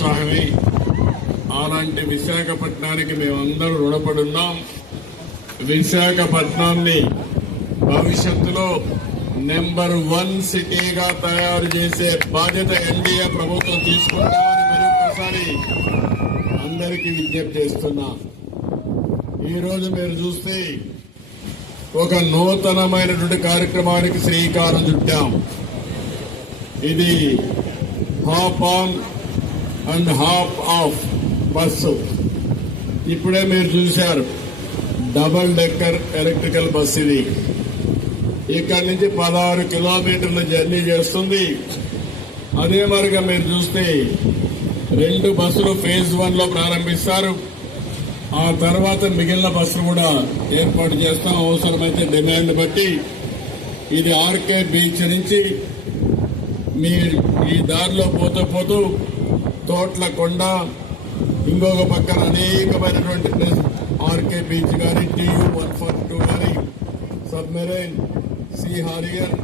ప్రోత్సాహమే. అలాంటి విశాఖపట్నానికి మేమందరూ రుణపడున్నాం. విశాఖపట్నాన్ని భవిష్యత్తులో నెంబర్ 1 సిటీగా తయారు చేసే బాధ్యత ఎన్డీఏ ప్రభుత్వం తీసుకుంటామని మరొకసారి అందరికీ విజ్ఞప్తి చేస్తున్నా. ఈరోజు మీరు చూస్తే ఒక నూతనమైనటువంటి కార్యక్రమానికి శ్రీకారం చుట్టాం. ఇది hop on and hop of bus. ఇప్పుడే మీరు చూశారు, డబుల్ డెక్కర్ ఎలక్ట్రికల్ బస్. ఇది ఇక్కడి నుంచి 16 కిలోమీటర్ల జర్నీ చేస్తుంది. అదే మరిగా మీరు చూస్తే 2 బస్సులు ఫేజ్ 1 లో ప్రారంభిస్తారు. ఆ తర్వాత మిగిలిన బస్సులు కూడా ఏర్పాటు చేస్తాం, అవసరమైతే డిమాండ్ బట్టి. ఇది ఆర్కే బీచ్ నుంచి మీరు ఈ దారిలో పోతూ తోట్లకొండ, ఇంకొక పక్కన అనేకమైనటువంటి ప్లేస్, ఆర్కే బీచ్ కానీ, TU-142 కానీ, సబ్మెరైన్, సి హారియర్,